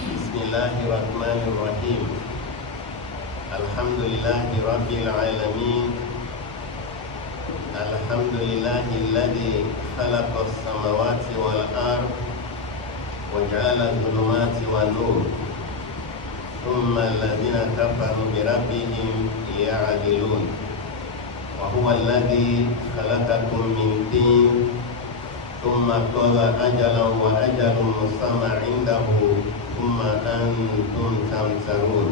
Bismillahirrahmanirrahim. Alhamdulillahi Rabbil Alamin. Alhamdulillahi alladhi khalaqa as-samawati wal ard wa ja'ala adh-dhulumati wan nur. Thumma alladhina kafaru bi rabbihim ya'dilun. Wa huwa alladhi khalaqakum min tin ثم قضى أجلا وأجل مسمى عنده ثم أنتم تمترون.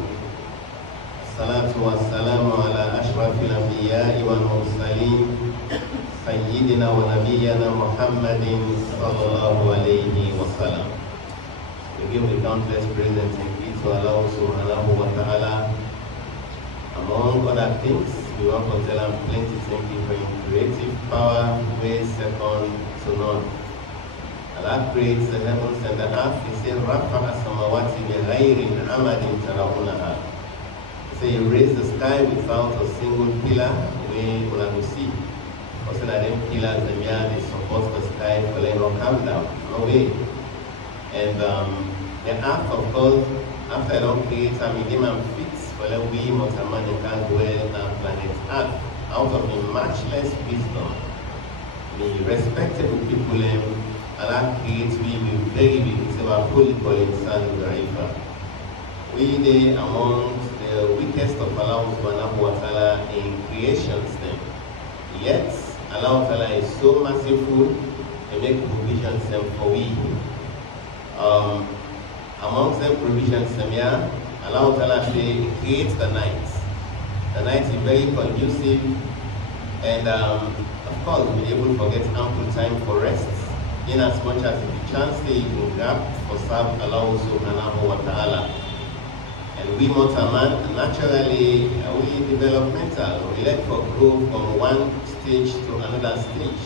الصلاة والسلام على أشرف الأنبياء والمرسلين سيدنا ونبينا محمد صلى الله عليه وسلم. We give the countless praise and thank you to Allah subhanahu wa ta'ala. Among other things, we want to tell him plenty thank you for your creative power, ways second to none. Allah creates the heavens and the earth. He said, Rafa as-samawati bi-ghayri amadin tarawunaha. So he raised the sky without a single pillar we will see. Also, that them pillars, the mere, they support the sky for them to come down. No way. And the earth, of course, after I don't create a medium and fits for them, we mortal man can dwell on planet Earth out of a matchless wisdom. The respectable people, Allah creates we very big. It's about fully calling San Ribah. We they among the weakest of Allah subhanahu wa ta'ala in creations then. Yet Allah ta'ala is so merciful and make provisions for we. Amongst the provisions Allah ta'ala creates the night. The night is very conducive and of course we'll be able to get ample time for rest. In as much as the chance they can grab for serve Allah subhanahu wa ta'ala. And we mortal man, naturally, we developmental. We let for grow from one stage to another stage.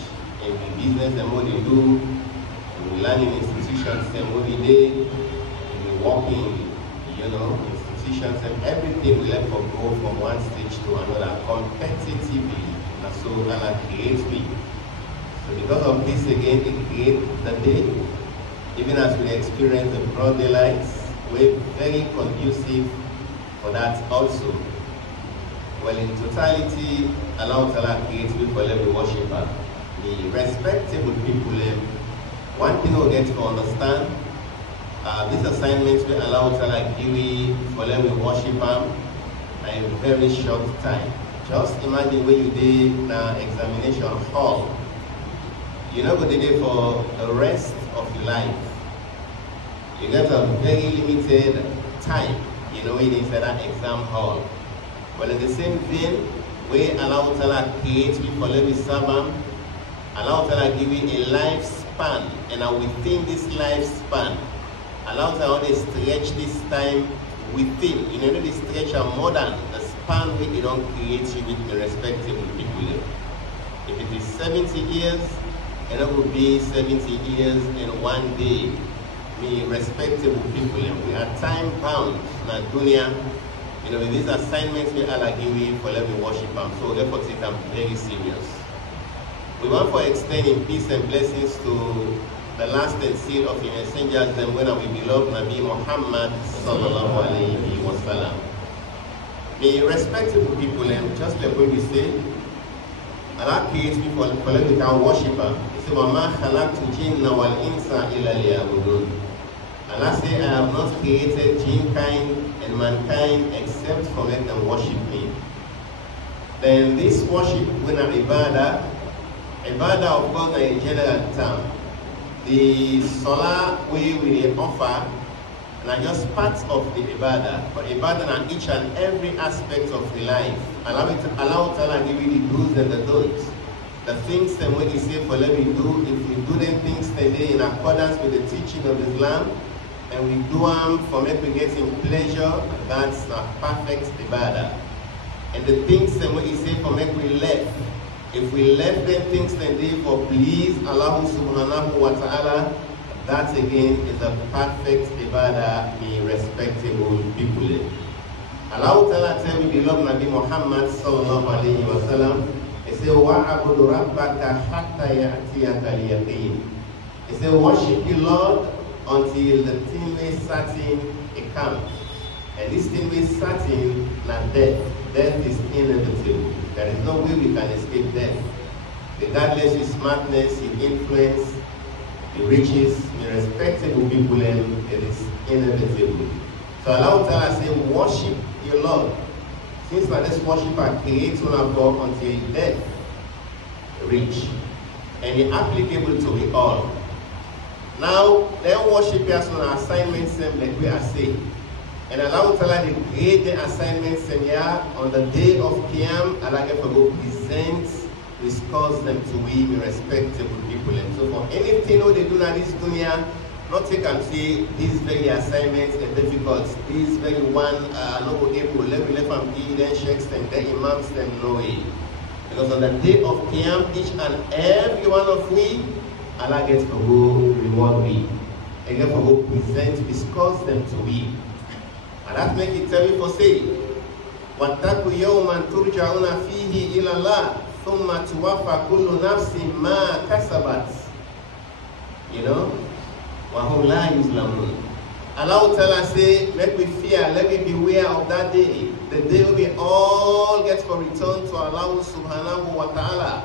In the business and what they do, we learn in institutions and what we do, we walk in, institutions and everything we let for grow from one stage to another competitively. And so Allah creates we. So because of this again, it creates the day. Even as we experience the broad daylights, we're very conducive for that also. Well, in totality, Allah Ta'ala creates people every worshipper. The respectable people, one thing we get to understand, these assignments will allow Ta'ala give for every worshipper in a very short time. Just imagine when you did the examination hall. You're not going to do for the rest of your life. You get a very limited time, inside that exam hall. Well, in the same vein, we allow Ta'ala create people every servant, allow Ta'ala give you a lifespan, and within this lifespan, allow Ta'ala to stretch this time within, the stretch more than the span where you don't create you with the respectable people. If it is 70 years, and it will be 70 years in one day. Me respectable people, we are time bound in dunya. With these assignments we are giving for every worshipper, so therefore take them very serious. We want for extending peace and blessings to the last and seal of your messengers, and when we beloved Nabi Muhammad sallallahu alayhi wa sallam. May respectable people, just like when we say, Allah creates people for every worshipper. He said, وَمَا خَلَقْتُ الْجِنَّ وَالْإِنسَ إِلَّا لِيَعْبُدُونَ. Allah said, I have not created jinn kind and mankind except for let them worship me. Then this worship, when ibadah of course in a general term. The salah we will offer are just parts of the ibadah, but ibadah are each and every aspect of the life. Allow Ta'ala give you the do's and the don'ts. The things that when He say for let me do, if we do them things today in accordance with the teaching of Islam, and we do them for making getting pleasure, that's a perfect ibadah. And the things that when He say for make we left, if we left them things today for please Allah subhanahu wa ta'ala, that again is a perfect ibadah, be respectable people. Allah Ta'ala tell me, beloved Nabi Muhammad sallallahu alayhi wa sallam, He said, وَعَبُدُ رَبَّكَ حَتَّى يَأْتِيَكَ الْيَقِينُ. He said, worship your Lord until the thing is certain it comes. And this thing is certain, not death. Death is inevitable. There is no way we can escape death. Regardless of smartness, your influence, your riches, your respectable people, and it is inevitable. So Allah Ta'ala say, worship your Lord. Since that this worshipper creates one God until death reach. And it's applicable to we all. Now, they worship us on assignments like we are saying. And Allah Ta'ala they create the assignments on the day of Qiyam, Allah will present, discuss them to we respectable people. And so for anything they do in this dunya, not take and say these very assignments are difficult. These very one not able level and be then sheikhs them, then imams them no way. Because on the day of Qiyam, each and every one of we, Allah gets to go reward we. And get to go present, discuss them to we. And that make it tell you for say, وَاتَّقُوا يَوْمًا تُرْجَعُونَ فِيهِ إِلَى اللَّهِ ثُمَّ تُوَفَّى كُلُّ نَفْسٍ مَا كَسَبَتْ. وَهُمْ لَا يُظْلَمُونَ. Allah tell us, say, make me fear, let me beware of that day. The day we all get for return to Allah subhanahu wa ta'ala.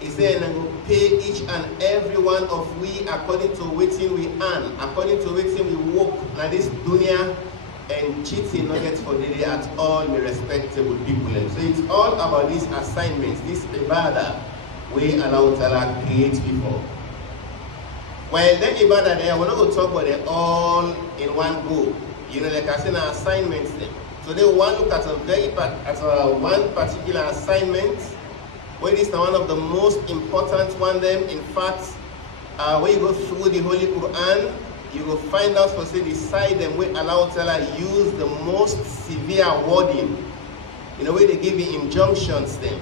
He said, and will pay each and every one of we according to waiting we earn, according to waiting we work in this dunya, and cheating not get for the day at all, the respectable people. And so it's all about these assignments, this ibadah, we Allah Ta'ala create people. Well, then ibadah there, we're not going to talk about it all in one go. Like I said, assignments then. So they want to look at one particular assignment, where this is one of the most important one them. In fact, when you go through the Holy Quran, you will find out for say the side them where Allah Ta'ala use the most severe wording. Where they give you injunctions them,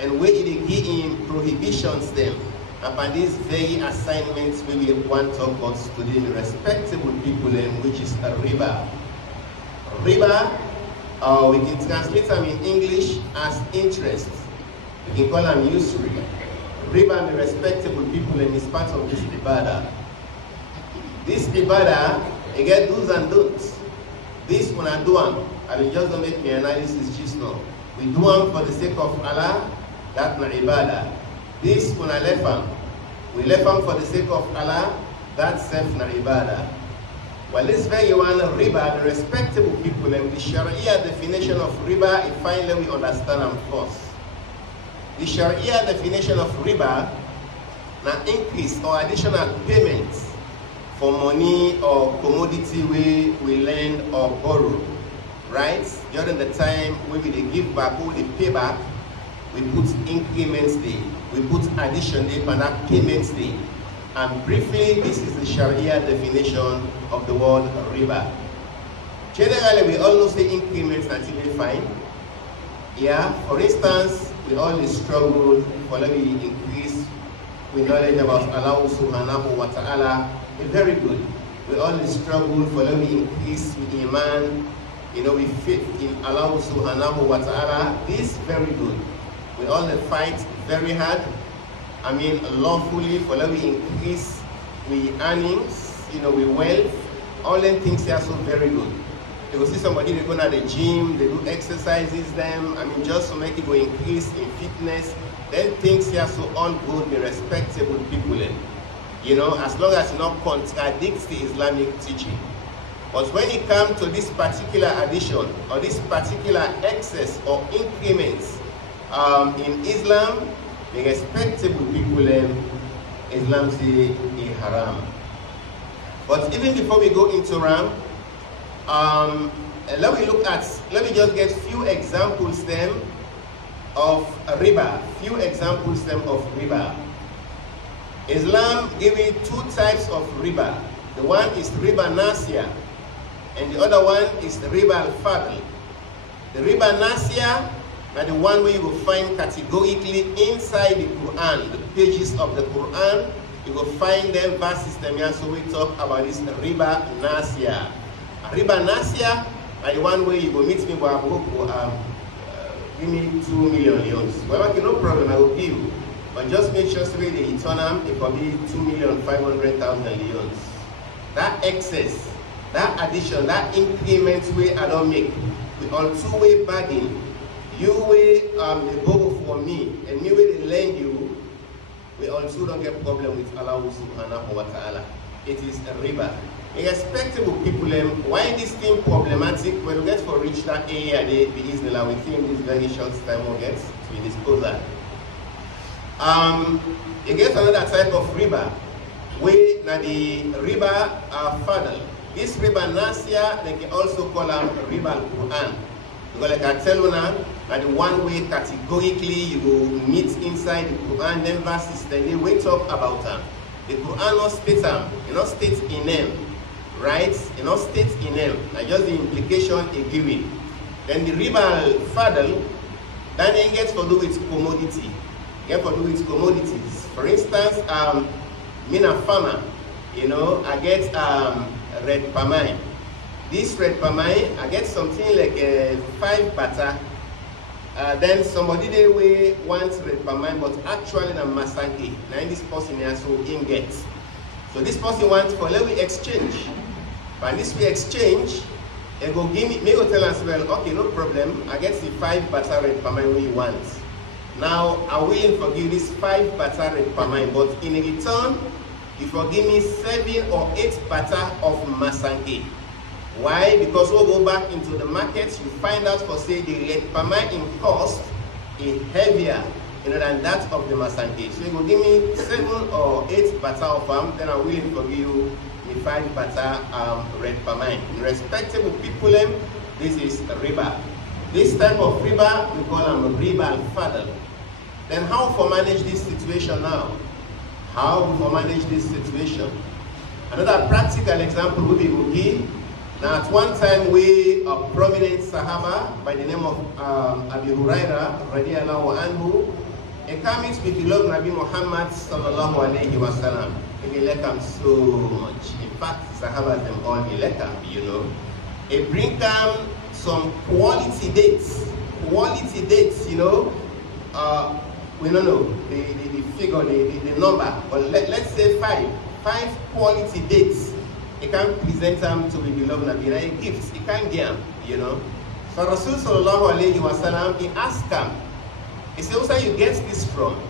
and where they give you prohibitions them. Upon these very assignments we want to talk about today, the respectable people which is a Ribah. Ribah, we can translate them in English as interest. We can call them usury. Ribah, the respectable people, is part of this ibadah. This ibadah, again, do's and don'ts. This when I do them, I will just don't make my analysis just now. We do them for the sake of Allah, that na ibadah. This una lefam. We lefam for the sake of Allah, that self na ibadah. Well, this very one, Ribah, the respectable people, and the Sharia definition of Ribah, if finally we understand them first. The Sharia definition of Ribah, na increase or additional payments for money or commodity we lend or borrow, right? During the time when we give back or we pay back, we put increments there, we put addition there for that payments there. And briefly, this is the Sharia definition of the word Ribah. Generally, we always say increments until we find. Yeah, for instance, we always struggle for let me increase with knowledge about Allah subhanahu wa ta'ala. Very good. We always struggle for let me increase with Imaan. You know, we faith in Allah subhanahu wa ta'ala. This very good. We always fight very hard. I mean, lawfully, for let me increase with earnings, you know, with wealth. All them things are so very good. You will see somebody, they go to the gym, they do exercises them, I mean, just to make it go increase in fitness. Then things here so all good, be respectable people. You know, as long as it not contradicts the Islamic teaching. But when it comes to this particular addition or this particular excess or increments in Islam, the respectable people, Islam say is haram. But even before we go into Ram, let me just get few examples then of Ribah. Few examples then of Ribah. Islam gave me two types of Ribah. The one is Ribah Nasiya, and the other one is Ribah Al-Fadl. The Ribah Nasiya are the one where you will find categorically inside the Quran, the pages of the Quran, you will find them verses them here, so we talk about this Ribah Nasiya. Ribah Nasiya are the one where you will meet me, give me 2 million leons. Well, okay, no problem, I will give you. But just make sure the return them, it will be 2,500,000 leons. That excess, that addition, that increment way I don't make, with all two-way bargain. You way they borrow for me, and me way they lend you, we also don't get problem with Allah subhanahu wa ta'ala. It is a riba. Irrespective of people, why this thing problematic, when we get for reach that area, they be easy, we think this very short time will get to dispose that. You get another type of riba, where now the riba fadl. This riba nasiya, they can also call them riba al-Quran. Because like I tell you now, that the one way categorically you will meet inside the Quran, then verses, then they wait up about them. The Quran not state them, it not state in them, right? It not state in them. Now just the implication it give it. Then the riba al-fadl, then it gets to do with commodity. Get to do with commodities. For instance, me a farmer, you know, I get red palm. This red palm, I get something like 5 batter. Then somebody they way wants red palm, but actually na masangi. Now this person here so in gets. So this person wants for let we exchange. But this we exchange, they go give me go tell us well, okay, no problem. I get the 5 batter red palm we want. Now I will forgive this 5 batter red palm, but in return, you forgive me 7 or 8 batter of masangi. Why? Because we'll go back into the market, you find out for say the red palm in cost is heavier, you know, than that of the masangi. So you will give me 7 or 8 batter of them, then I will forgive you the 5 batter red palm. In respectable people, this is riba. This type of riba we call them riba al-fadl. Then how to manage this situation now? How to manage this situation? Another practical example we will give. Now at one time we a prominent Sahaba by the name of Abu Huraira radiallahu anhu, he came to the beloved Nabi Muhammad sallallahu alayhi wa sallam. He like him so much. In fact, Sahabas them all he like him, you know. He bring them some quality dates, you know. We don't know the figure, the number, but let's say 5 quality dates. He can present them to the beloved Nabi, a gift. He can't give them, you know. So Rasul sallallahu alayhi wa sallam, he asked them, he said, where you get this from?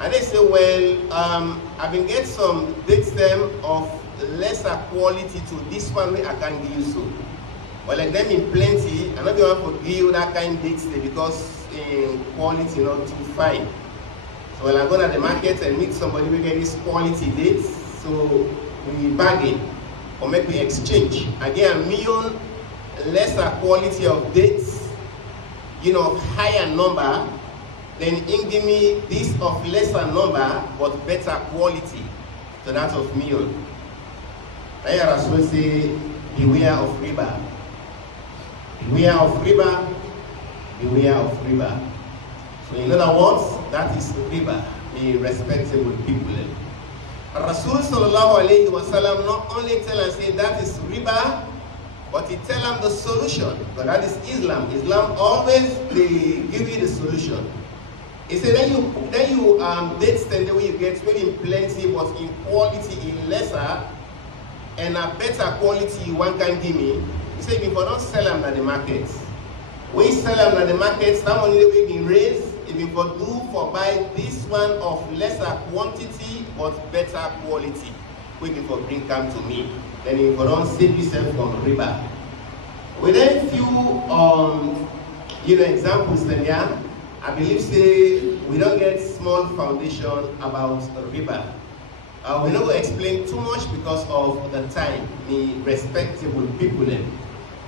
And they say, well, I've been get some date stem of lesser quality to this one where I can give you so. Well, like them in plenty, I'm not going to give you that kind of date stem because in quality not too fine. So well, I'm going to the market and meet somebody who get this quality dates, so we bargain or make we exchange. Again, a million lesser quality of dates, you know, higher number, then in give me this of lesser number but better quality to that of million. Here Rasul say, beware of Ribah. Beware of Ribah. Beware of Ribah. So in other words, that is Ribah, the respectable people. Rasul sallallahu alayhi wa sallam not only tell us say that is Ribah, but he tell them the solution. But that is Islam. Islam always they give you the solution. He said then you date stand the way you get maybe in plenty but in quality in lesser and a better quality one can give me. He said if you don't sell them at the market. We sell them at the market, that money we can raise, if you do for buy this one of lesser quantity but better quality. We can bring them to me. Then you don't save yourself from Ribah. With a few examples then yeah, I believe say we don't get small foundation about Ribah. We're not going to explain too much because of the time, the respectable people.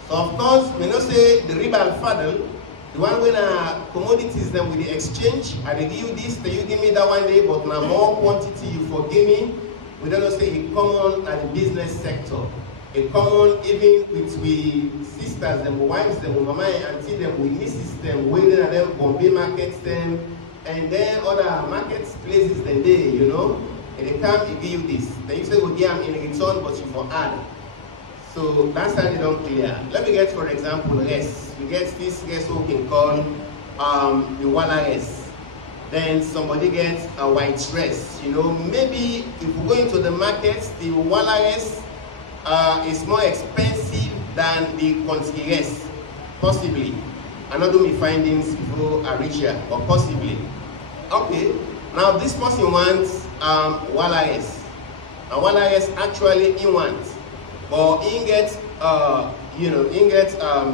So of course, we don't say the Ribah al-Fadl, the one when commodities then with the exchange, I give you this, then you give me that one day, but now more quantity you forgive me. We don't say it common at the business sector. It common even with we sisters, them wives, them mama and auntie, them we nieces, them waiting at them, Bombay markets, them, and then other markets places then they, you know, and they come and give you this. Then you say, well, yeah, I'm in return, but you for add. So that's how they don't clear. Let me get, for example, yes, we get this guess who can call the wala yes. Then somebody gets a white dress. You know, maybe if we go into the markets, the wallares is more expensive than the contigres, possibly. I'm not doing findings before I reach here, but possibly. Okay, now this person wants wallares. Now wallares actually he wants, but he gets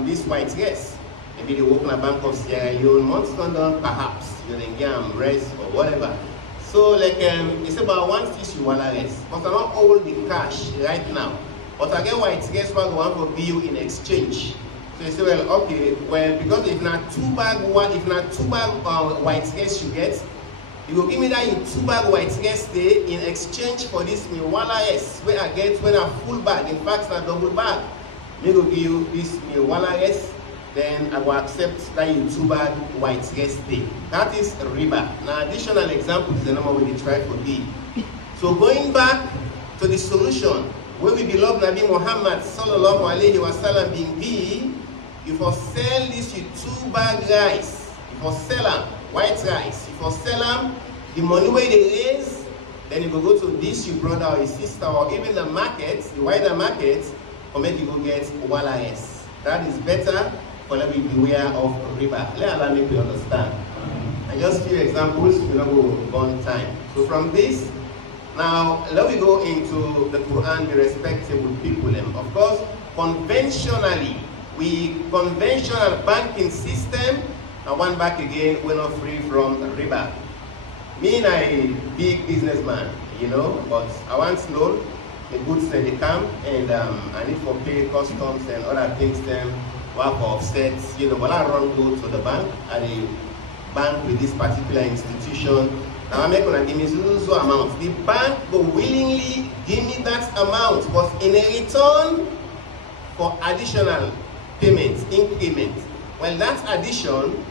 this white dress. Maybe they work in a bank of Sierra Leone, Mount London, perhaps. Rest or whatever. So like it's about one tissue wallares, but I don't hold the cash right now. But I get white guess what one for bill in exchange. So you say, well, okay, well because if not two bag white guess you get, you will give me that you 2 bag white guess day in exchange for this me wallares where I get when a full bag, in fact a double bag. Me will give you this me wallares. Then I will accept that you 2 bag white guest day. That is Ribah. Now additional example is the number we try for D. So going back to the solution, where we beloved Nabi Muhammad sallallahu alayhi wa sallam being B, you for sell this you 2 bag rice, you for sell them white rice, you for sell them the money where they raise, then you go to this your brother or your sister or even the market, the wider market, or maybe you go get wallares. That is better. But let me beware of Ribah. Let Allah make you understand. And just a few examples, we don't go on time. So from this, now let me go into the Quran, the respectable people. Of course, conventional banking system, and one back again, we're not free from Ribah. Me, a big businessman, you know, but I want loan, the goods that they come, and I need to pay customs and other things then. Work offsets, you know, when I run go to the bank, I bank with this particular institution. Now I'm going to give me so amount. The bank will willingly give me that amount, but in a return for additional payments, increment. Well, that addition,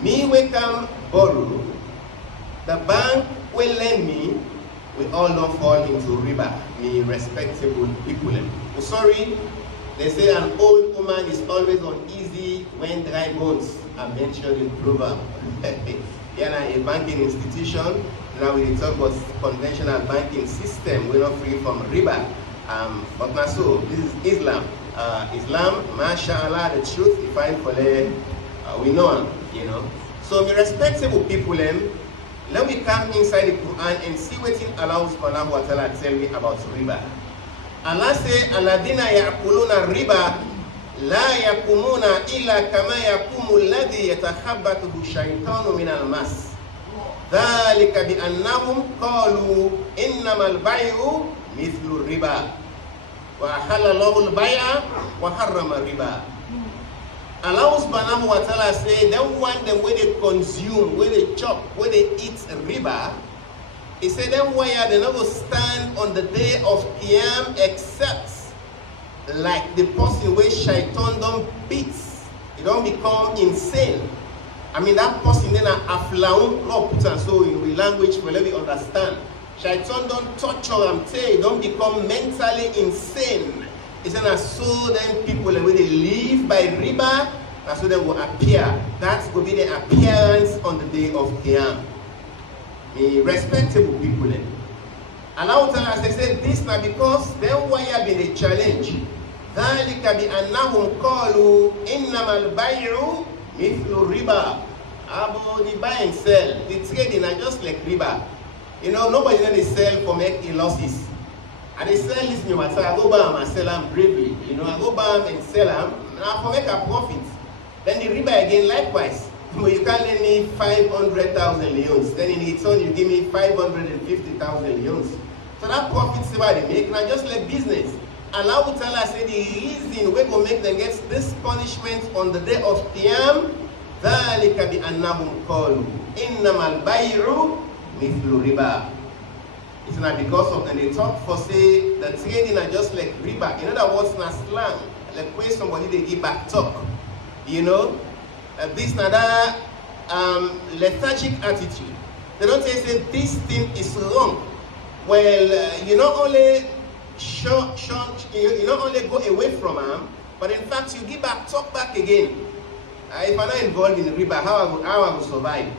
me will come borrow, the bank will lend me, we all don't fall into Ribah, me respectable people. Oh, sorry. They say an old woman is always uneasy when dry bones are mentioned in Rubah. Yeah, a banking institution. Now we talk about conventional banking system. We're not free from Ribah. But now so this is Islam. Islam, mashallah, the truth we find for them, we know, you know. So, my respectable people, let me come inside the Quran and see what Allah subhanahu wa ta'ala tell me about Ribah. Allah say, Alladina ya'kuluna riba la yakumuna illa kama yakumu alladhi yatakhabbathu shaytanu min al-mas. Dhalika bi annahum qalu innamal bay'u mithlu riba. Wa ahalla Allahu al-bay'a wa harrama riba. Allah subhanahu wa ta'ala say, them want them where they consume, where they chop, where they eat riba. He said, them why they never stand on the day of Qiyam except like the person where shaitan don't beat. He don't become insane. I mean, that person then a aflaun, Lord put and so in the language for let me understand. Shaitan don't torture them, say, don't become mentally insane. It's not so then people the way they live by riba, that's so they will appear. That will be the appearance on the day of Qiyam. Respectable people. Allah Ta'ala said this now because then why have been a challenge. ذَلِكَ بِأَنَّهُمْ قَالُوا إِنَّمَا الْبَيْعُ مِثْلُ riba. About the buy and sell, the trading are just like riba. You know, nobody knows they sell for make losses. And they sell this new matter, I go buy and sell them bravely. You know, I go buy and sell them, and I for make a profit. Then the riba again likewise. You can't lend me 500,000 leons. Then in return, you give me 550,000 leons. So that profit is what they make. Now just like business. Allah Ta'ala said the reason we're going to make them get this punishment on the day of Qiyam, ذَلِكَ بِأَنَّهُمْ قَالُوا إِنَّمَا الْبَيْعُ مِثْلُ riba. It's not because of, and they talk for say, the trading are just like riba. In other words, na slang. Like when somebody they give back talk. You know? This another lethargic attitude. They don't say this thing is wrong. Well, you not only you not only go away from them, but in fact you give back, talk back again. If I'm not involved in the riba, how I will survive?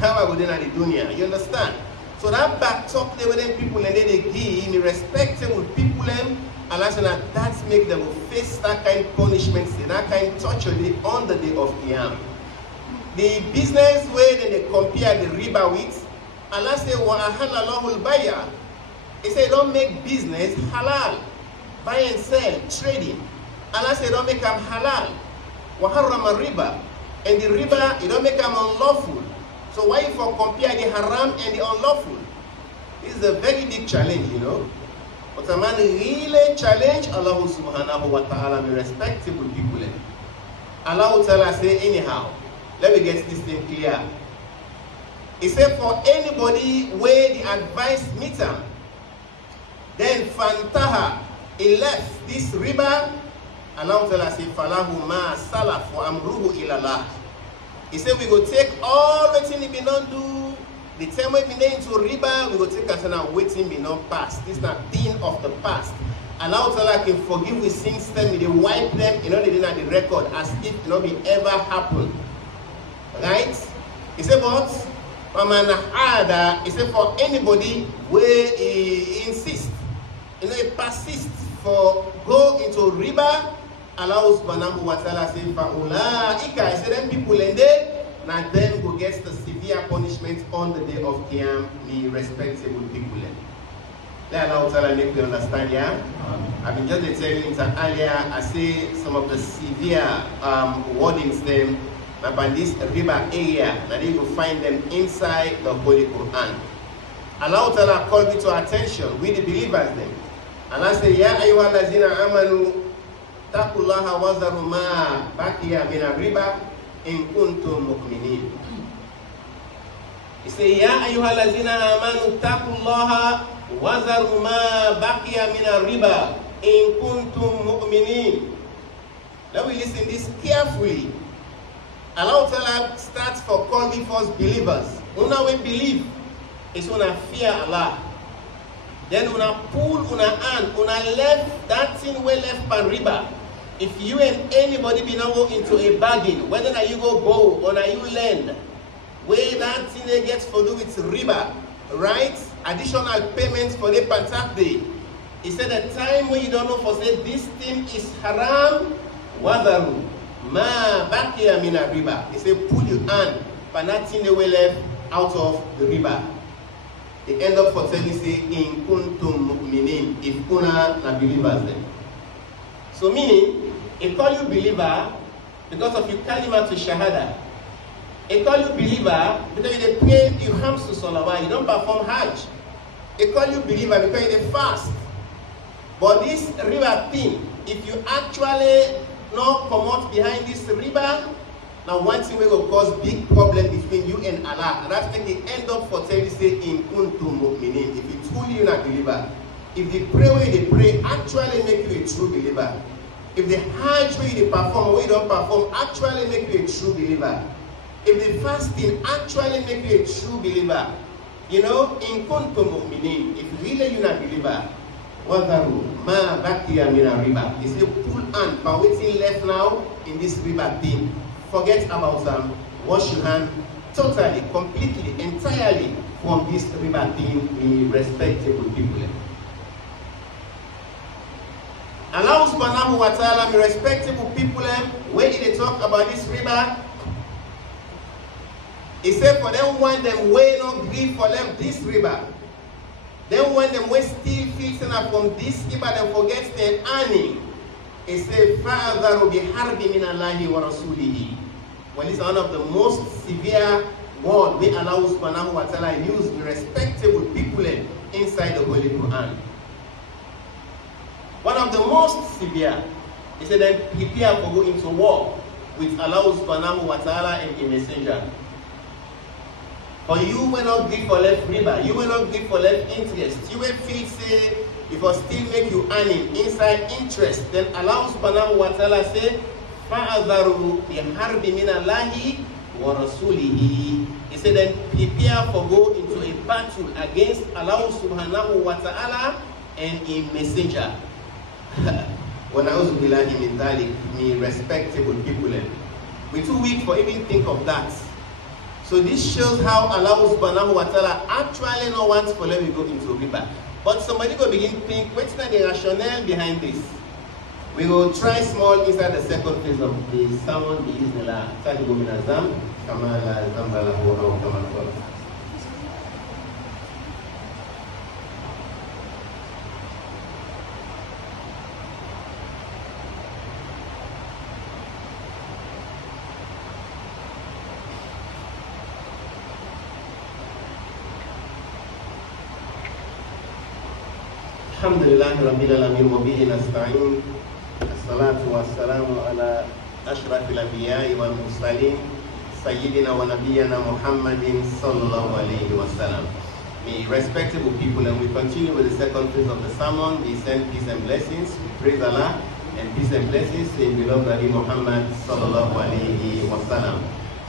How I will then at the dunya? You understand? So that back talk they with them people and then they give me respectable people them. Allah said that make them face that kind of punishment, that kind of torture on the day of Qiyam. The business way that they compare the riba with, Allah said, wa ahalla Allahu al-bay'a. He said, don't make business halal. Buy and sell, trading. Allah said, don't make them halal. Wa harrama riba. And the riba, you don't make them unlawful. So why you for compare the haram and the unlawful? This is a very big challenge, you know. But a man really challenge Allah subhanahu wa ta'ala, be respectable people. Allah Ta'ala say anyhow. Let me get this thing clear. He said for anybody where the advice meet him, then fantaha, he left this riba, Allah Ta'ala say falahu ma salaf wa amruhu ilallah. He said we go take all the thing we don't do. The time we been into riba, we will take us now waiting be not past. This is not thing of the past. Allah Ta'ala can forgive we sins them, they wipe them, you know, they didn't have the record as if it not be ever happened. Right? He said, but he said for anybody where he insists, you know, he persists for go into riba, Allah subhanahu wa ta'ala say for ulaika, he said them people and they now then go get the severe punishment on the day of Qiyam, the respectable people. Let Allah Ta'ala make you understand, yeah? I've been just telling you earlier, I say some of the severe wordings them about this riba area, that you will find them inside the Holy Quran. Allah Ta'ala called me to attention, we the believers then. Allah say, Ya ayyuhallazina amanu, taqullaha wazaru ma baqiya min riba in kuntum mu'minin. He say, Ya ayyuhallazina amanu taqullaha wazaru ma baqiya min riba in kuntum mu'minin. Now we listen this carefully. Allah Ta'ala starts for calling first believers. Una we believe is una fear Allah. Then una pull una hand, una left that thing we left by riba. If you and anybody be now go into a bargain, whether you go borrow or you lend, where that thing they get for do with riba, right? Additional payments for the Pantak day. He said the time when you don't know for say this thing is haram, wadaru ma baqiya min riba. He said put your hand, but nothing they will left out of the riba. They end up for telling say in kuntum mu'minin, if kuna na believers then. So meaning, they call you believer because of your kalima to shahada. They call you believer because they pray you hams to salawat, you don't perform hajj. They call you believer because they fast. But this riba thing, if you actually not come out behind this riba, now one thing will cause big problem between you and Allah. And that's when they end up for telling say in kuntum mu'minin. If you truly not believer, if the prayer way they pray actually make you a true believer, if the hajj way they perform way you don't perform actually make you a true believer, if the fasting actually make you a true believer, you know, in kuntum mu'minin, if really you not believer, wadaru ma baqiya min riba. It's a full hand, but waiting left now in this riba thing. Forget about wash your hand totally, completely, entirely from this riba thing. We respectable people. Allah subhanahu wa ta'ala, we respectable people, when they talk about this riba, he said for them when them way not grieve for them this riba. Then when them way still feasting up from this riba, them forget their earning. He said, فَأَذَرُوا بِحَرْبِ مِنَ اللَّهِ وَرَسُولِهِ. Well, it's one of the most severe words we allow subhanahu wa ta'ala use with respectable people inside the Holy Quran. One of the most severe, he said, then prepare for going into war with Allah subhanahu wa ta'ala and the messenger. For you will not give for left riba, you will not give for left interest. You will feel say, if I still make you earning inside interest, then Allah subhanahu wa ta'ala say, فَأَذَرُوا بِحَرْبِ مِنَ اللَّهِ وَرَسُولِهِ. He said, then prepare for go into a battle against Allah subhanahu wa ta'ala and a messenger. وَنَعُوذُ بِاللَّهِ مِنْ ذَلِكَ. Me respectable people. We're too weak for even think of that. So this shows how Allah subhanahu wa ta'ala actually no wants for let me go into riba. But somebody will begin to think, what's the rationale behind this? We will try small inside the second phase of the sermon, the Isnillah. Tadibu min azam, kama la zamba lahu aw kama qala. Alhamdulillah Rabbil Alamin wa bihi nasta'in. Assalatu wassalamu ala ashrafil anbiya'i wal mursalin Sayyidina wa Nabiyyina Muhammadin sallallahu alayhi wa sallam. May respectable people, and we continue with the second phase of the sermon. We send peace and blessings, we praise Allah, and peace and blessings in beloved Nabi Muhammad sallallahu alayhi wa sallam.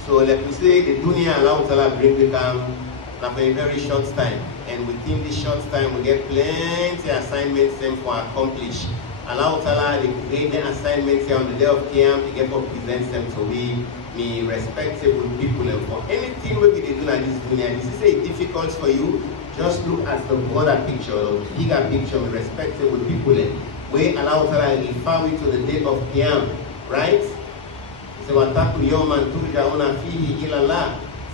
So like we say, the dunya Allah Ta'ala bring we come now for a very short time, and within this short time we get plenty assignments for accomplish. Allah Ta'ala they create the assignments here on the day of Qiyam, they get up presents them to we respectable people, and for anything we do in this dunya, this is a difficult for you. Just look at the broader picture, or the bigger picture with respectable people, where Allah Ta'ala refer you to the day of Qiyam, right? So وَاتَّقُوا يَوْمًا تُرْجَعُونَ فِيهِ إِلَى اللَّهِ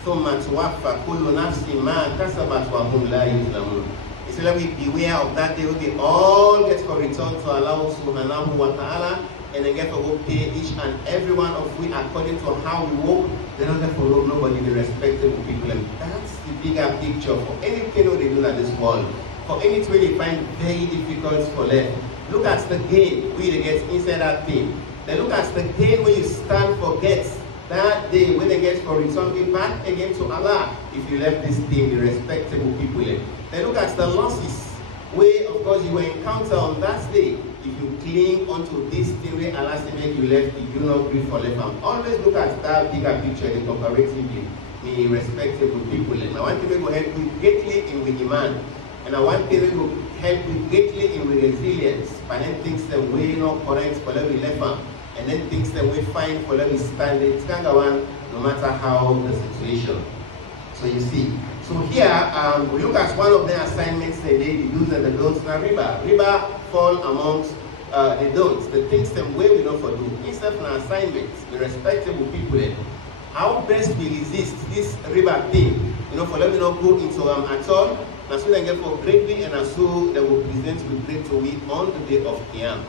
ثُمَّ تُوَفَّى كُلُّ نَفْسٍ مَا كَسَبَتْ وَهُمْ لَا يُظْلَمُونَ. So let me beware of that day. We all get for return to Allah subhanahu wa ta'ala, and then get to go pay each and every one of we according to how we walk. They don't get for rob nobody, the respectable people. And that's the bigger picture for anything they do in this world. For anything they find very difficult for them. Look at the gain we get inside that thing. Then look at the gain when you stand for gets. That day when they get for return back again to Allah, if you left this thing, the respectable people. Then look at the losses where of course you will encounter on that day if you cling onto this thing where Allah said make you left, you do not grieve for left. Always look at that bigger picture, the comparatively, the respectable people. And I want to go help with greatly in with Imaan, and I want to go help with greatly in with resilience. But then things that we not correct for every left. And then things that we find for them is standing, no matter how the situation. So you see. So here, we look at one of the assignments they did, the do's and the don'ts. Now Ribah fall amongst the don'ts, the things them way we don't for do. Instead of an assignment, the respectable people, how best we resist this Ribah thing, for let me not go into at all. And so they get for greatly, and so they will present with great to we on the day of Qiyam.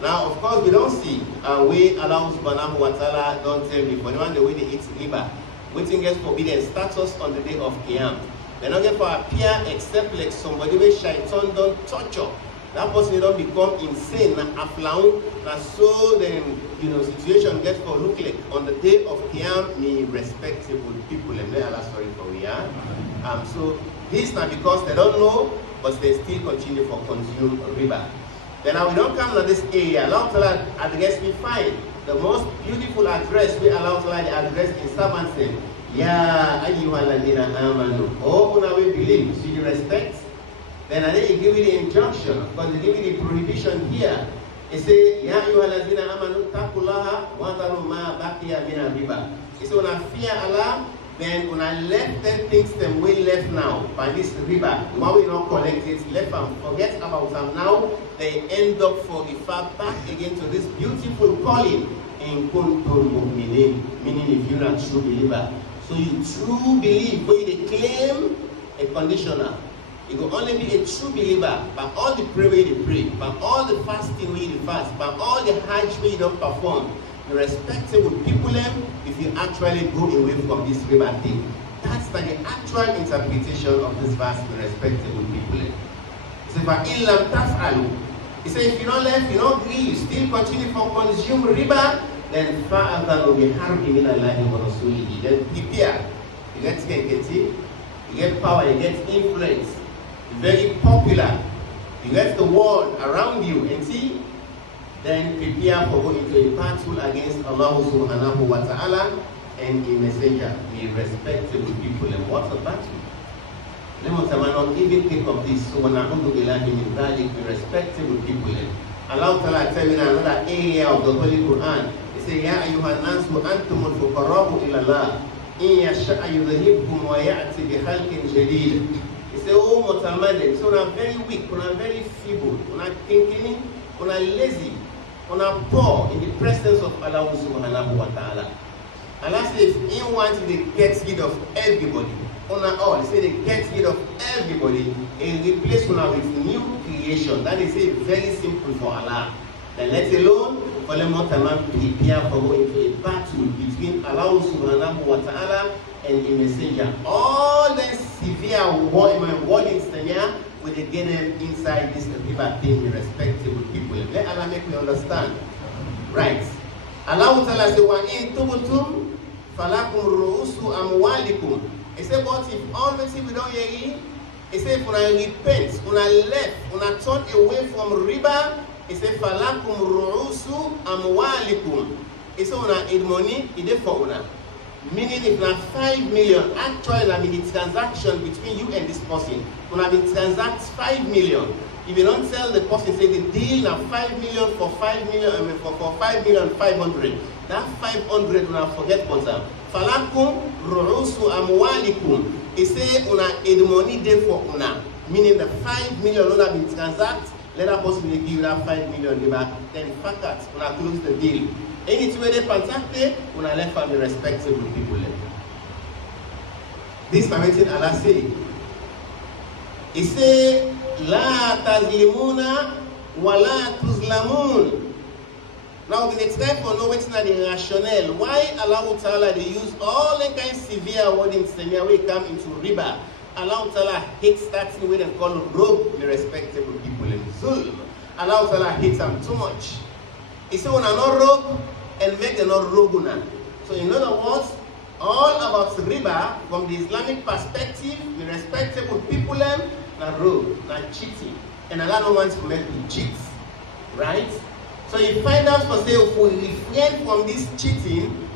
Now, of course, we don't see we Allah subhanahu wa ta'ala don't tell me for the one the way they eat Ribah. Waiting gets forbidden status on the day of Qiyam. They don't get for appear except like somebody where shaitan don't torture. That person don't become insane and aflaun. And so then situation gets for look like on the day of Qiyam me respectable people and may Allah sorry for we are. So this not because they don't know, but they still continue for consume Ribah. Then now we don't come to this area. Allah Ta'ala address we find the most beautiful address we allow to address in servant saying, Ya ayyuhalladhina amanu. Oh, una we believe, so you respect. Then and then he give you the injunction, because they give you the prohibition here. He say, Ya ayyuhalladhina amanu taqullaha wa dharu ma baqiya min riba. He say, una fear Allah, then una left them things them we left now by this riba. The one we not collect it, left and forget about them now. They end up for the far back again to this beautiful calling in kuntum mu'minin, meaning if you're not true believer. So you true believe, but you claim a conditional. You will only be a true believer by all the prayer you pray, by all the fasting you fast, by all the hajj you don't perform. The respectable people if you actually go away from this riba thing. That's the actual interpretation of this verse, the respectable people. So if lam taf'alu, he said if you don't left, you don't agree, you still continue to consume riba, then fa'adhanu biharbi min Allahi wa rasulihi. Then prepare. You get scarcity, you get power, you get influence, you're very popular, you get the world around you, and see, then prepare for going into a battle against Allah subhanahu wa ta'ala and a messenger. Be respectable people. And what's the battle? Let me not even think of this. So when I go to be respectable people. Allah Ta'ala tell me in another area of the Holy Quran. He says, Ya ayyuhan nasu antumul fuqara'u ila Allah. In yasha'a yudhibkum wa ya'ti bi khalqin jadid. He says, oh Muhammad, so I'm very weak, I'm very feeble, I'm thinking, I'm lazy, I'm poor in the presence of Allah subhanahu wa ta'ala. Allah says, if He wants to get rid of everybody, on all, He said, they get rid of everybody and replace one with new creation. That is very simple for Allah. And let alone for the Muhammad prepare for going to a battle between Allah subhanahu wa ta'ala and the messenger. All the severe warnings there will get them inside this river thing, respectable people. Let Allah make me understand. Right. Allah Ta'ala say, wa in tubtum falakum ru'usu amwalikum. He said, but if honestly we don't hear it, he said, if una repent, una left, una turn away from riba, he said, falakum ru'usu amwalikum. He said, una need money, it is for una. Meaning if na 5 million, actually I mean the transaction between you and this person, una been transact 5 million. If you don't tell the person, say the deal na 5 million for 5 million, for 5 million 500. That 500 una forget for them. Falakum ru'usu amwalikum. He say una need money there for una. Meaning the 5 million una been transact, let that person give you that 5 million back. Then fakat una close the deal. Anything where they contacted, una left from the respectable people. This is what Allah say. He say, La tazlimuna wa la tuzlamun. Now the next time for no what's not the rationale. Why Allah Ta'ala they use all the kind of severe wordings when we come into riba. Allah Ta'ala hates that thing where they call rob the respectable people in Zulm. Allah Ta'ala hates them too much. He said, when I not rob and make them not roguna. So in other words, all about riba from the Islamic perspective, the respectable people not rob, not cheating. And Allah no wants to make you cheat. Right? So you find out for say if we refrain from this cheating,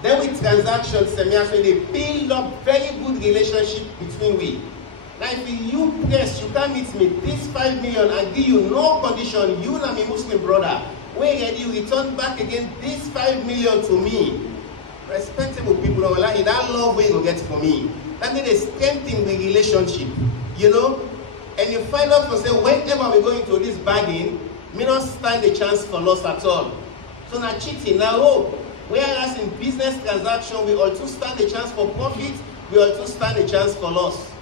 then with transactions, so they build up very good relationship between we. Now if you press, you can't meet me, this 5 million, I give you no condition, you and me Muslim brother, when you return back again this 5 million to me. Respectable people, wallahi, that love we go get for me. That means they strengthen the relationship, you know. And you find out for say, whenever we go into this bargain, we not stand a chance for loss at all. So now cheating, now whereas in business transaction, we also stand a chance for profit, we also stand a chance for loss.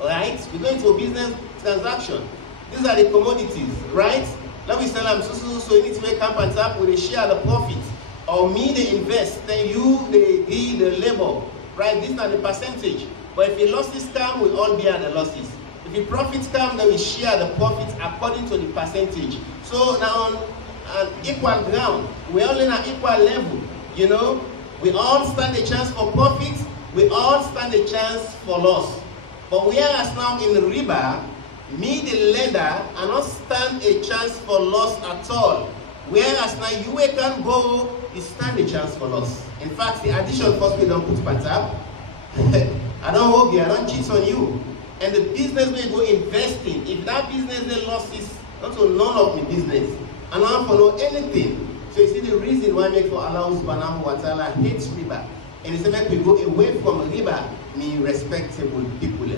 Alright? We go into a business transaction. These are the commodities, right? Let me sell them so you need to make camp and tap with a share the profit. Or me they invest, then you the labor. Right? These are the percentage. But if the losses come, we all bear the losses. If the profits come, then we share the profits according to the percentage. So now on an equal ground, we're all in an equal level. You know, we all stand a chance for profit, we all stand a chance for loss. But whereas now in Ribah, me the lender, I not stand a chance for loss at all. Whereas now you can borrow, you stand a chance for loss. In fact, the addition first we don't put patab. I don't hold you, I don't cheat on you. And the business may go investing. If that business they losses, not to none of the business. I don't follow anything. So you see the reason why make for Allah subhanahu wa ta'ala hates Ribah. And it's make we go away from Ribah, me respectable people.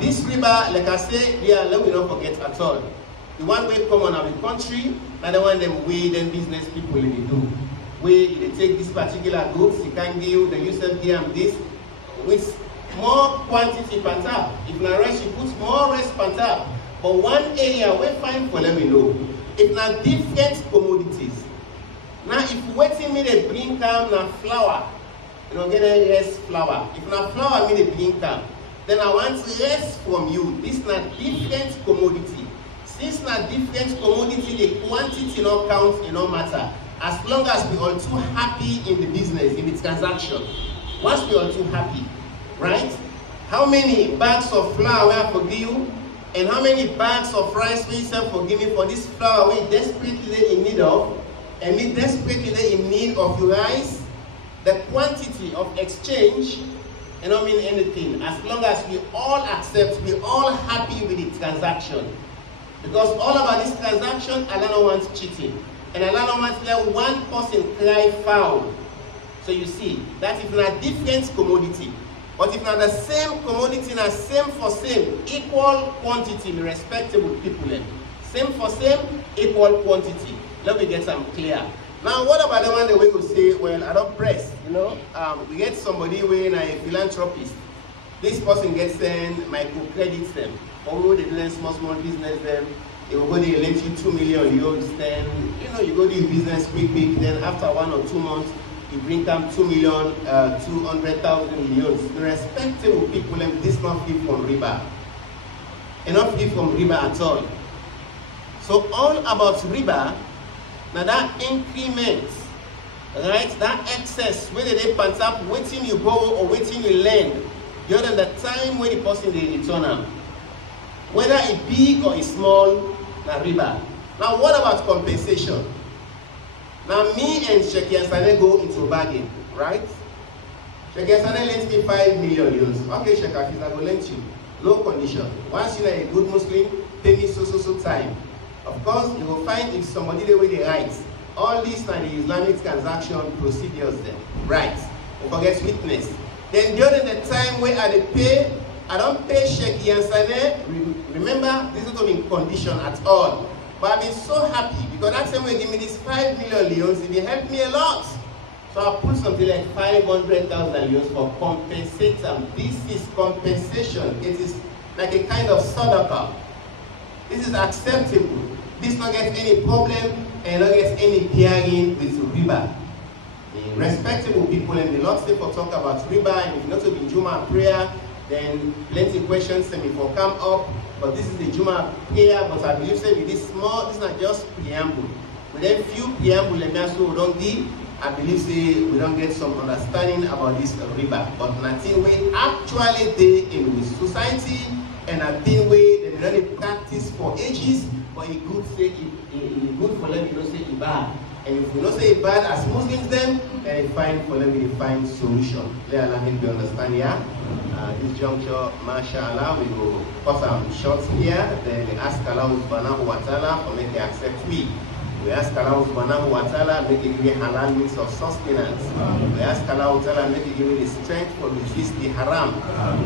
This Ribah, like I say, yeah, let me not forget at all. The one way come on our country, not the one them way then business people they do. Where they take this particular goods, you can give, then you sell them this with more quantity per tab. If not rest, you put more rest per tab. But one area we find for let me know. If not different commodities. Now if waiting me they bring come na flour, you know, get a less flour. If not flour me they bring come, then I want less from you. This not different commodity. Since not different commodity, the quantity not count, it no matter. As long as we are too happy in the business, in the transaction. Once we are too happy, right? How many bags of flour I forgive you? And how many bags of rice we sell forgive me for this flour we desperately in need of? And we desperately in need of your rice? The quantity of exchange, I don't mean anything. As long as we all accept, we all happy with the transaction. Because all about this transaction, Allah don't want cheating. And Allah don't want to let one person cry foul. So you see, that is not different commodity. But if not the same commodity, not same for same, equal quantity, respectable people. Same for same, equal quantity. Let me get some clear. Now, what about the one that we will say, well, I don't press, you know? We get somebody when a philanthropist. This person gets sent microcredits them. Or they do small business them. They will go there, lend you 2 million, you understand? You know, you go to your business quick, then after 1 or 2 months, you bring them 2 million, 200,000 millions. The respectable people, this not give from Ribah. Enough give from Ribah at all. So all about Ribah, now that increment, right, that excess, whether they pants up, waiting you borrow or waiting you lend, you're than the time when the person they return them. Whether it's big or it's small, now Ribah. Now what about compensation? Now me and Sheikh Yansane go into a bargain, right? Sheikh Yansane lends me 5 million euros. Okay, Sheikh Hafiz, I will lend you. No condition. Once you're a good Muslim, pay me so time. Of course, you will find if somebody the way they write. All these are the Islamic transaction procedures there. Right. We forget witness. Then during the time where I pay, I don't pay Sheikh Yansane. Remember, this is not in condition at all. But I've been so happy because that time when you give me this 5 million leons, it helped me a lot. So I put something like 500,000 leons for compensate them. This is compensation. It is like a kind of sadaqah. This is acceptable. This not get any problem and not get any bearing with Ribah. Respectable people and the Lord say for talk about Ribah, and if not to be Juma prayer, then plenty questions may for come up. But this is the Juma prayer, but I believe say with this small, this is not just preamble. With a few preamble and also we don't give, I believe say we don't get some understanding about this Ribah. But nothing we actually they in the society and a thing way they really practice for ages, but it good say it good for them, you don't say it bad. And if we don't say it bad as Muslims then it's fine for them to find solution. Let Allah help you understand here. This juncture, mashallah, we will put some shots here, then ask Allah subhanahu wa ta'ala for make you accept me. We ask Allah subhanahu wa ta'ala, make it give me halal means of sustenance. We ask Allah ta'ala, make it give me the strength to resist the haram.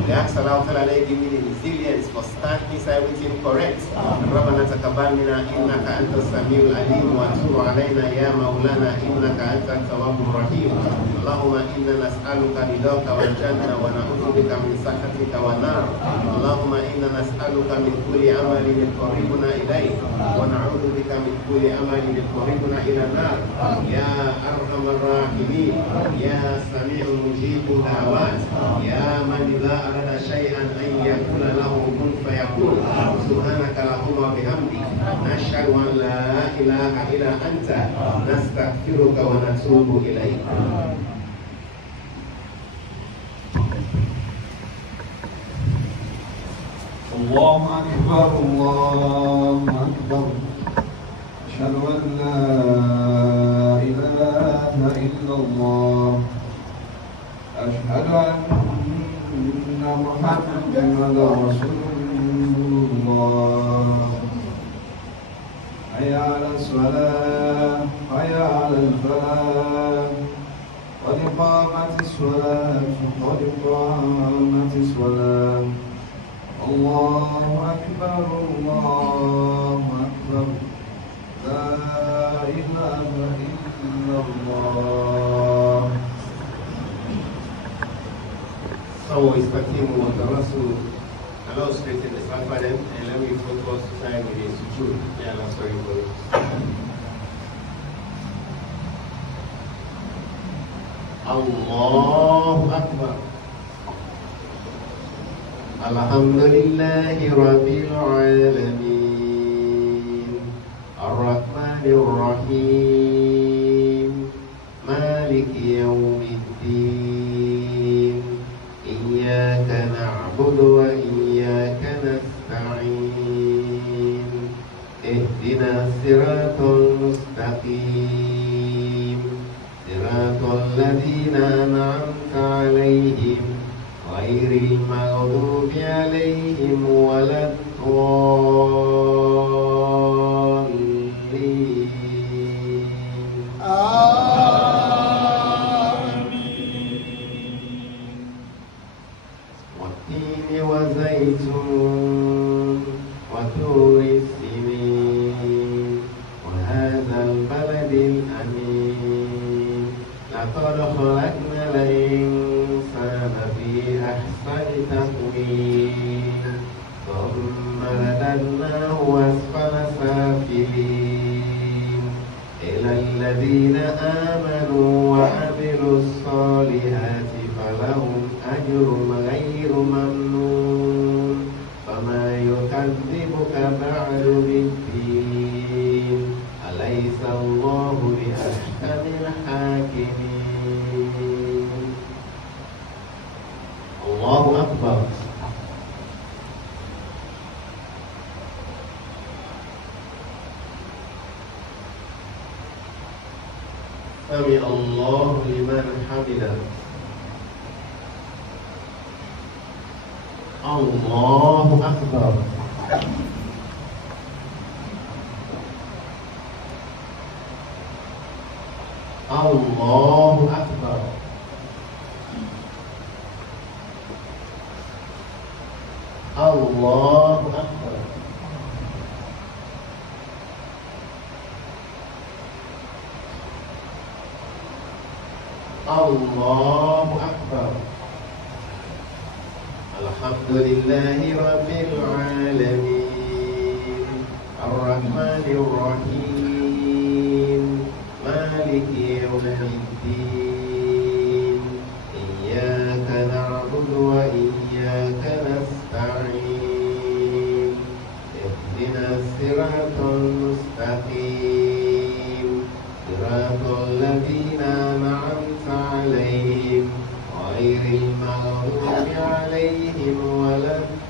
We ask Allah ta'ala, make it give me the resilience for standing inside everything correct. ربنا تقبل منا إنك أنت السميع العليم وتب علينا يا مولانا إنك أنت التواب الرحيم. اللهم إنا نسألك رضاك والجنة ونعوذ بك من سخطك والنار. اللهم إنا نسألك من كل عمل يقربنا إليك ونعوذ بك من كل عمل يقربنا إلى النار. يا أرحم الراحمين يا سميع مجيب الدعوات يا من إذا أراد شيئا أن يقول له كن فيكون. سبحانك اللهم وبحمدك نشهد أن لا إله إلا أنت نستغفرك ونتوب إليك. الله أكبر الله أكبر أشهد أن لا إله إلا الله أشهد أن محمدا رسول الله حي على الصلاة حي على الفلاح قد قامت الصلاة قد قامت الصلاة الله أكبر الله أكبر لا إله إلا الله. So استقيموا وتواصوا. Allah straighten the safa then and let me go to side with the sujood. Yeah, I'm sorry for it. Allahu Akbar. Alhamdulillahi Rabbil Alamin Ar-Rahmanir Rahim Maliki Yawmiddin Iyyaka na'budu wa iyyaka nasta'in Ihdinas siratal mustaqim Siratal ladzina an'amta 'alaihim غير المغضوب عليهم ولا الضالين آمين. والتين وزيتون وطور سينين وهذا البلد الأمين لقد خلقنا الإنسان في أحسن تقويم ثم رددناه أسفل سافلين إلى الذين آمنوا وعملوا الصالحات فلهم أجر غير ممنون فما يكذبك بعد بالدين أليس الله بأحكم الحاكمين. الله أكبر. سمع الله لمن حمده. الله أكبر. الله أكبر. الله أكبر. الله أكبر. الحمد لله رب العالمين الرحمن الرحيم مالك يوم الدين إياك نعبد وإياك نستعين اهدنا الصراط المستقيم صراط الذين أنعمت عليهم غير المغضوب عليهم ولا الضالين.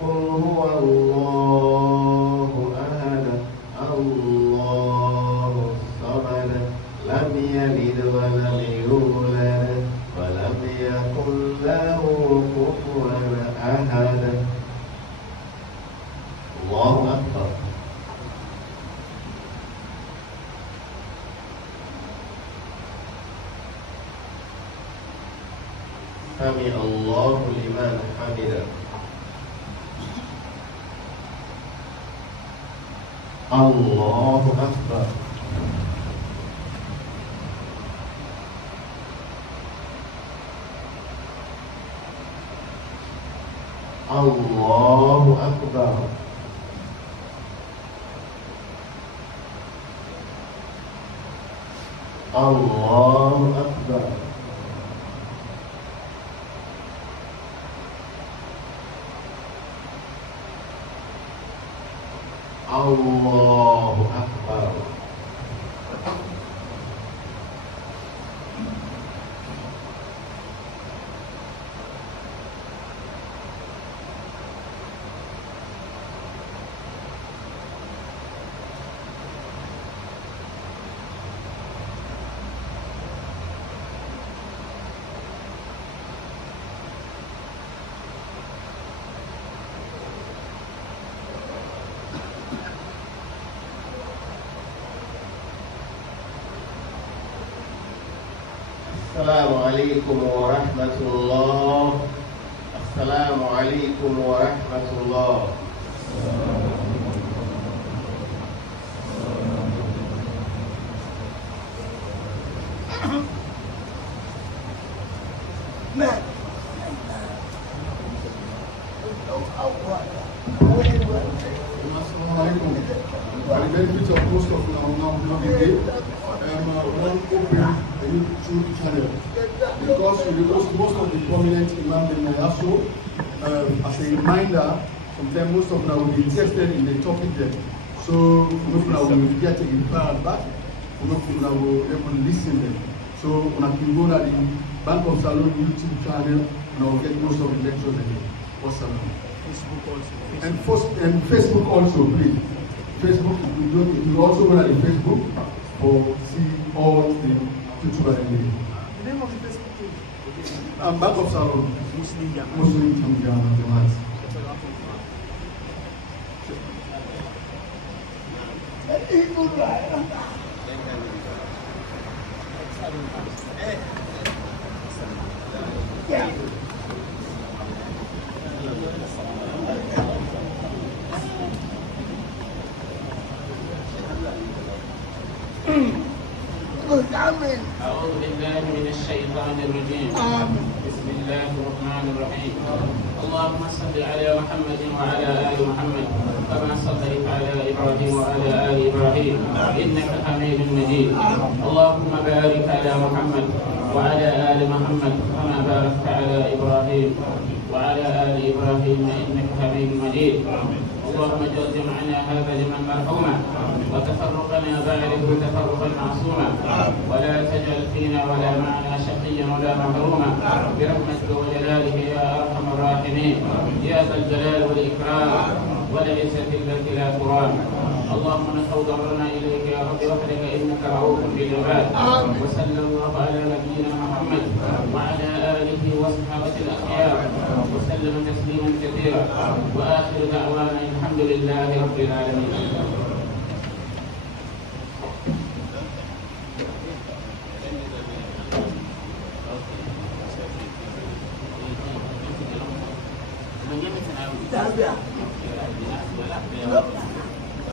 قل هو الله أحد الله الصمد لم يلد ولم يولد الله أكبر. سمع الله لمن حمده. الله أكبر. الله أكبر. الله أكبر. الله أكبر. Assalamualaikum warahmatullah. Assalamualaikum warahmatullah. Assalamualaikum. For the benefit of most of now today, one open a YouTube channel because most of the prominent imams in Nayaso, as a reminder, sometimes most of them will be interested in the topic there. So most of them will get a far back, most of them will even listen there. So when I can go to the Bank of Salon YouTube channel, and I will get most of the lectures there. Awesome. Facebook also. And Facebook also, please. Facebook, if you also go to the Facebook or see all the tutorials. The name of the Facebook page? Bank of Salon. Muslim Jamaat. Yeah. آمين. أعوذ بالله من الشيطان الرجيم. آمين. بسم الله الرحمن الرحيم. اللهم صل على محمد وعلى آل محمد كما صليت على إبراهيم وعلى آل إبراهيم إنك حميد مجيد. اللهم بارك على محمد وعلى آل محمد كما باركت على إبراهيم وعلى آل إبراهيم إنك حميد مجيد. اللهم اجعل جمعنا هذا لمن مرحوما وتفرقنا بعده تفرقا معصوما ولا تجعل فينا ولا معنا شقيا ولا محروما برحمتك وجلالك يا ارحم الراحمين يا ذا الجلال والاكرام والعزه التي لا ترام. اللهم نفوض امرنا اليك يا رب وحدك انك رؤوف بالعباد. وصلى الله على نبينا محمد وعلى اله وصحبه الاخيار وسلم تسليما كثيرا واخر دعوانا الحمد لله رب العالمين.